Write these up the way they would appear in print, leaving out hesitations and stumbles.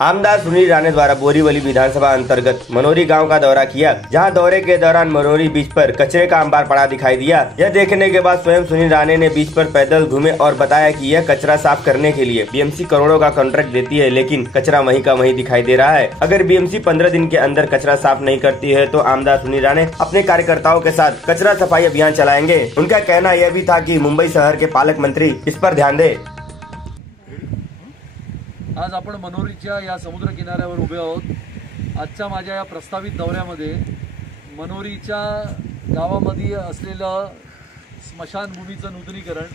आमदार सुनील राणे द्वारा बोरीवली विधानसभा अंतर्गत मनोरी गांव का दौरा किया, जहां दौरे के दौरान मनोरी बीच पर कचरे का अंबार पड़ा दिखाई दिया। यह देखने के बाद स्वयं सुनील राणे ने बीच पर पैदल घूमे और बताया कि यह कचरा साफ करने के लिए बीएमसी करोड़ों का कॉन्ट्रैक्ट देती है, लेकिन कचरा वहीं का वहीं दिखाई दे रहा है। अगर बीएमसी 15 दिन के अंदर कचरा साफ नहीं करती है तो आमदार सुनील राणे अपने कार्यकर्ताओं के साथ कचरा सफाई अभियान चलाएंगे। उनका कहना यह भी था कि मुंबई शहर के पालक मंत्री इस पर ध्यान दे। आज आपण मनोरीच्या या समुद्र किनाऱ्यावर उभे आहोत। आजच्या माझ्या या प्रस्तावित दौऱ्यामध्ये मनोरीच्या गावामध्ये असलेलं स्मशानभूमीचं नूतनीकरण,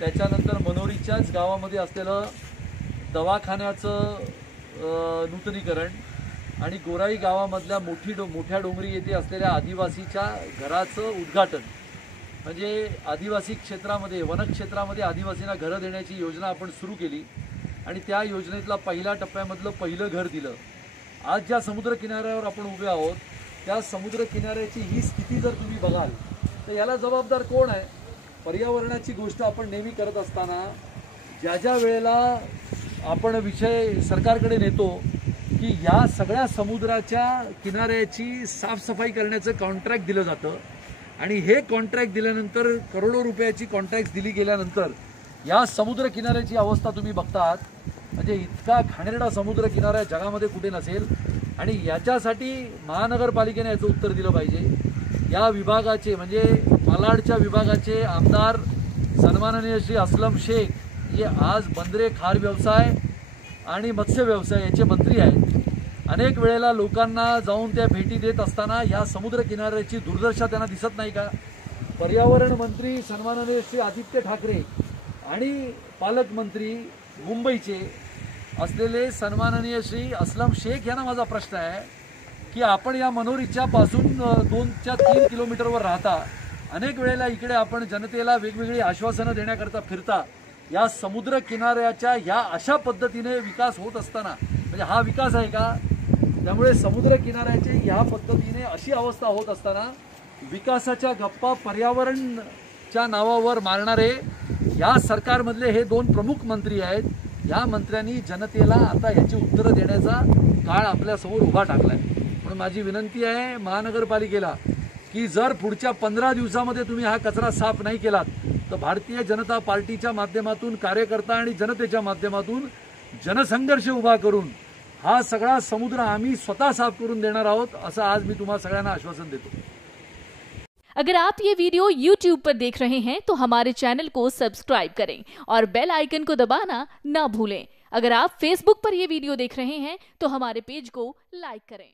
त्याच्यानंतर मनोरीच्याच गावामध्ये असलेलं दवाखान्याचं नूतनीकरण आणि गोराई गावामधल्या मोठ्या डोंगरी येथे असलेल्या आदिवासीच्या घराचं उद्घाटन, म्हणजे आदिवासी क्षेत्रामध्ये वनक्षेत्रामध्ये आदिवासींना घरं देण्याची योजना आपण सुरू केली आणि त्या योजनेतला पहिल्या टप्प्यामधलं पहिलं घर दिलं। आज ज्या समुद्र किनाऱ्यावर आपण उभे आहोत त्या समुद्र किनाऱ्याची ही स्थिती जर तुम्ही बघाल तर याला जबाबदार कोण आहे? पर्यावरणाची गोष्ट आपण नेहमी करत असताना ज्या वेळेला आपण विषय सरकारकडे नेतो की या सगळ्या समुद्राच्या किनाऱ्याची साफसफाई करण्याचं कॉन्ट्रॅक्ट दिलं जातं आणि हे कॉन्ट्रॅक्ट दिल्यानंतर करोडो रुपयाची कॉन्ट्रॅक्ट दिली गेल्यानंतर या समुद्र किनाऱ्याची अवस्था तुम्ही बघतात, म्हणजे इतका घाणेरडा समुद्र किनारा जगामध्ये कुठे नसेल आणि याच्यासाठी महानगरपालिकेने याचं उत्तर दिलं पाहिजे। या विभागाचे म्हणजे मालाडच्या विभागाचे आमदार सन्माननीय श्री असलम शेख हे आज बंदरे, खार व्यवसाय आणि मत्स्य व्यवसाय याचे मंत्री आहेत। अनेक वेळेला लोकांना जाऊन त्या भेटी देत असताना या समुद्र किनाऱ्याची दुर्दशा त्यांना दिसत नाही का? पर्यावरण मंत्री सन्माननीय श्री आदित्य ठाकरे आणि पालकमंत्री मुंबईचे असलेले सन्माननीय श्री असलम शेख यांना माझा प्रश्न आहे की आपण या मनोरीच्या पासून 2 ते 3 किलोमीटरवर राहता, अनेक वेळेला इकडे आपण जनतेला वेगवेगळी आश्वासनं देण्याकरता फिरता, या समुद्र किनाऱ्याच्या या अशा पद्धतीने विकास होत असताना म्हणजे हा विकास आहे का? त्यामुळे समुद्र किनाऱ्याची ह्या पद्धतीने अशी अवस्था होत असताना विकासाच्या गप्पा पर्यावरणच्या नावावर मारणारे या सरकारमधले हे 2 प्रमुख मंत्री आहेत। या मंत्र्यांनी जनतेला आता याची उत्तरं देण्याचा काळ आपल्या समोर उभा टाकलाय। म्हणून माझी विनंती आहे महानगरपालिकेला की जर पुढच्या 15 दिवसामध्ये तुम्ही हा कचरा साफ नाही केलात तर भारतीय जनता पार्टीच्या माध्यमातून कार्यकर्ता आणि जनतेच्या माध्यमातून जनसंघर्ष उभा करून हा सगळा समुद्र आम्ही स्वतः साफ करून देणार आहोत, असं आज मी तुम्हा सगळ्यांना आश्वासन देतो। अगर आप ये वीडियो YouTube पर देख रहे हैं तो हमारे चैनल को सब्सक्राइब करें और बेल आइकन को दबाना ना भूलें। अगर आप Facebook पर ये वीडियो देख रहे हैं तो हमारे पेज को लाइक करें।